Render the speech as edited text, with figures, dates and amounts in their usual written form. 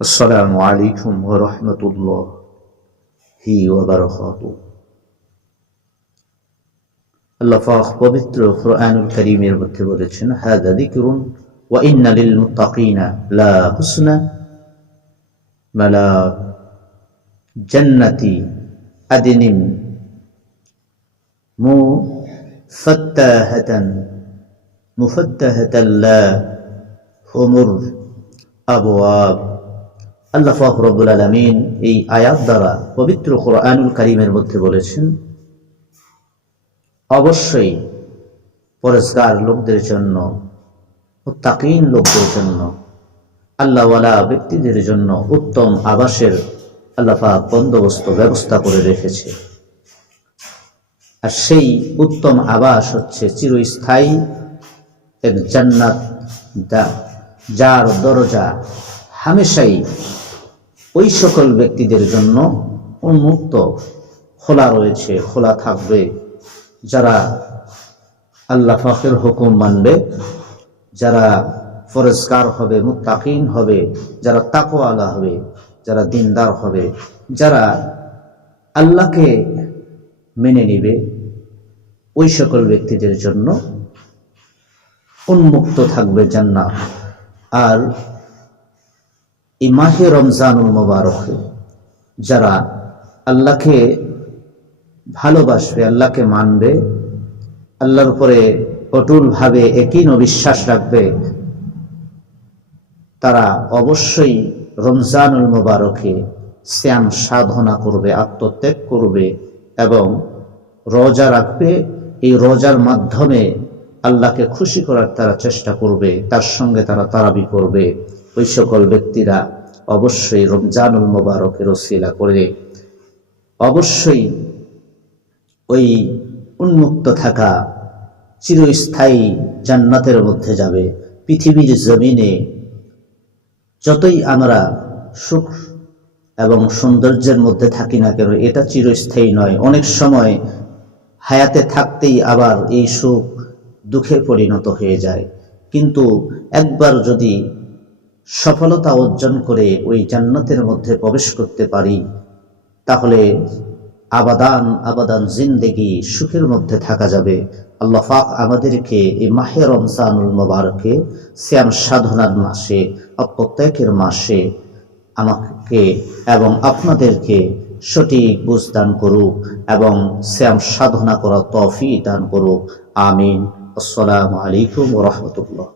আসসালামু আলাইকুম ওয়া রাহমাতুল্লাহি ওয়া বারাকাতুহু। আল্লাহ পাক পবিত্র কোরআনুল কারীমের মধ্যে বলেছেন, হাযা যিকরুন ওয়া ইন্না লিল মুত্তাকিনা লা হুসনা মালা জান্নাতি আদনিন মুফাত্তাহাতান লাহুমুল আবওয়াব। আল্লাহ পাক রব্বুল আলামিন এই আয়াত দ্বারা পবিত্র কোরআনুল কারীমের মধ্যে বলেছেন, অবশ্যই পরেজগার লোকদের জন্য, মুত্তাকিন লোকদের জন্য, আল্লাহওয়ালা ব্যক্তিদের জন্য উত্তম আবাসের আল্লাহ পাক বন্দোবস্ত ব্যবস্থা করে রেখেছে। আর সেই উত্তম আবাস হচ্ছে চিরস্থায়ী এক জান্নাত, যার দরজা হামেশাই ওই সকল ব্যক্তিদের জন্য উন্মুক্ত, খোলা রয়েছে, খোলা থাকবে, যারা আল্লাহ পাকের হুকুম মানবে, যারা ফরজগার হবে, মুত্তাকিন হবে, যারা তাকওয়ালা হবে, যারা দিনদার হবে, যারা আল্লাহকে মেনে নিবে, ওই সকল ব্যক্তিদের জন্য উন্মুক্ত থাকবে জান্নাত। আর এই মাহে রমজানুল মুবারকে যারা আল্লাহকে ভালোবাসবে, আল্লাহকে মানবে, আল্লাহর উপরে অটুলভাবে একীন বিশ্বাস রাখবে, তারা অবশ্যই রমজানুল মুবারকে সিয়াম সাধনা করবে, আত্মত্যাগ করবে এবং রোজা রাখবে। এই রোজার মাধ্যমে আল্লাহকে খুশি করার তারা চেষ্টা করবে, তার সঙ্গে তারা তারাবি করবে। ওই সকল ব্যক্তিরা অবশ্যই রমজানুল মুবারকের ওসিলা করে অবশ্যই ওই উন্মুক্ত থাকা চিরস্থায়ী জান্নাতের মধ্যে যাবে। পৃথিবীর জমিনে যতই আমরা সুখ এবং সৌন্দর্যের মধ্যে থাকি না কেন, এটা চিরস্থায়ী নয়। অনেক সময় হায়াতে থাকতেই আবার এই সুখ দুঃখে পরিণত হয়ে যায়। কিন্তু একবার যদি সফলতা অর্জন করে ওই জান্নাতের মধ্যে প্রবেশ করতে পারি, তাহলে আবাদান আবাদান জিন্দেগি সুখের মধ্যে থাকা যাবে। আল্লাহ পাক আমাদেরকে এই মাহে রমজানুল মুবারকে সিয়াম সাধনার মাসে, আত্মত্যাগের মাসে আমাকে এবং আপনাদেরকে সঠিক বুঝ দান করুক এবং সিয়াম সাধনা করার তৌফিক দান করুক। আমিন। আসসালামু আলাইকুম ওয়া রাহমাতুল্লাহ।